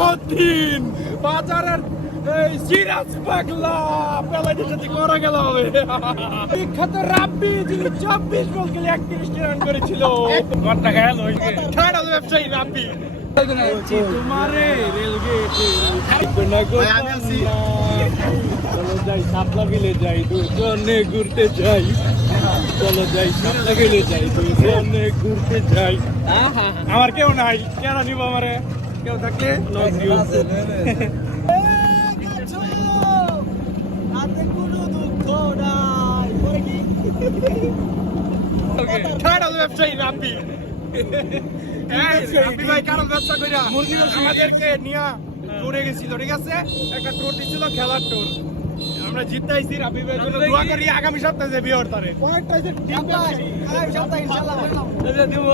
মতিন বাজারের এই সিরাজ পাগলা পেলাইদের সাথে করা গেল হবে বিখ্যাত রাব্বি যিনি 24 বল খেলে 31 রান করেছিল ঘন্টা খেল হইছে ছাড়া ব্যবসায়ী রাব্বি তোমারে রেলগেটে আমি আছি চলো যাই সাপলা বিলে যাই দুজনে ঘুরতে যাই চলো যাই সাপলা বিলে যাই দুজনে ঘুরতে যাই আমার কেউ নাই কেন নিব আমারে কেউ থাকলে লগ দিও আতে কোনো দুঃখ নাই পরে কি ছাড়া ব্যবসায়ী রাব্বি রাব্বি ভাই কারণ ব্যবসা কইরা আমাদেরকে নিয়া টুরে গেছিল ঠিক আছে একটা টুর দিছিল খেলার টুর আমরা জিততে আইছি রাব্বি ভাইয়ের জন্য দোয়া করি আগামী সপ্তাহে যে বিয়ে তারে পয়েন্টটা হইছে আগামী সপ্তাহে ইনশাআল্লাহ এটা দিব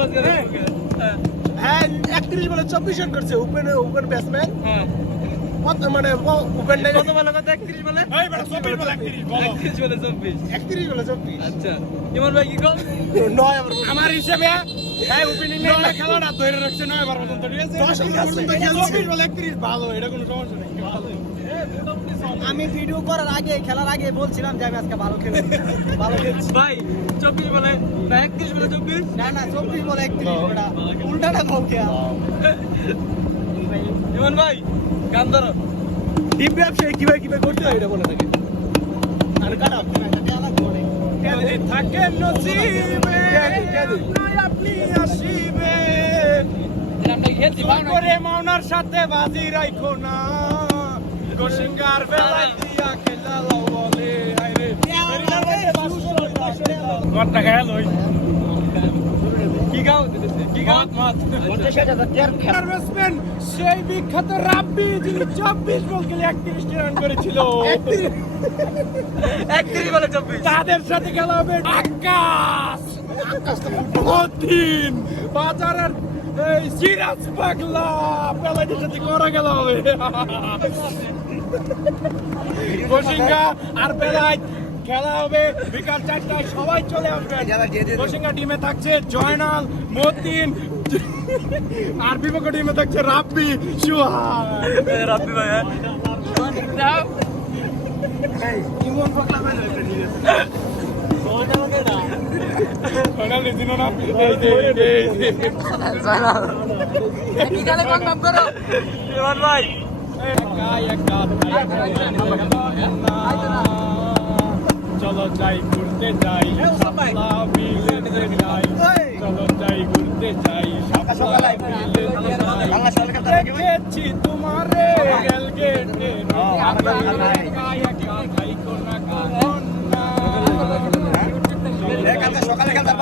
হ্যাঁ 31 বলে 24 রান করছে ওপেন ব্যাটসম্যান হ্যাঁ কত মানে ওপেন নাই কত বলে কত 31 বলে এই বড় 24 বলে 31 বলে 31 বলে 24 আচ্ছা ইমন ভাই কি কম 9 আমার হিসাবে হ্যাঁ ওপেনিং এ খেলাটা ধরে রাখছে 9 বার পর্যন্ত ঠিক আছে 10 পর্যন্ত খেলছে 24 বলে 31 ভালো এটা কোনো সমস্যা নেই ভালো আমি ভিডিও করার আগে খেলার আগে বলছিলাম যে আমি আজকে ভালো খেলব ভালো খেলছি ভাই 24 বলে না 31 বলে 24 না না 24 বলে 31 এটা উল্টাটা কও কে ইমন ভাই গান ধরো টিম ব্যবসায়ী কিভাবে করতে হয় এটা বলে থাকে আর কাটা এটা আলাদা করে কেদে থাকে নসিবে নাই আপনি আসিবে আমরা খেলছি করে মাওনার সাথে বাজি রাখো না গোসিঙ্গার বেলায় দিয়া খেলালো বলে আইরে ঘন্টা খেল হই কি গাও কি গাত মাত 50000 খেলার ব্যাটসম্যান সেই বিখ্যাত রাব্বি যিনি 24 বল খেলে 31 রান করেছিল 31 বলে 24 তাদের সাথে খেলা হবে আকাশ মতিন বাজারের এই সিরাজ পাগলা পেলাইদের সাথে করা গেল হবে গোসিঙ্গা আর পেলাই খেলা হবে বিকাল 4টায় সবাই চলে আসবেন গোসিঙ্গা টিমে থাকছে জয়নাল মতিন আর বিপক্ষ টিমে থাকছে রাব্বি সুহান রাব্বি ভাই যাও ইমন পাগলা ভাই জয়নাল দিন না এই কি গালে কোন নাম করো ইমন ভাই চলো যাই ঘুরতে যাই চলো যাই ঘুরতে যাই দেখেছি তোমারে রেলগেটে সকালে খেলতে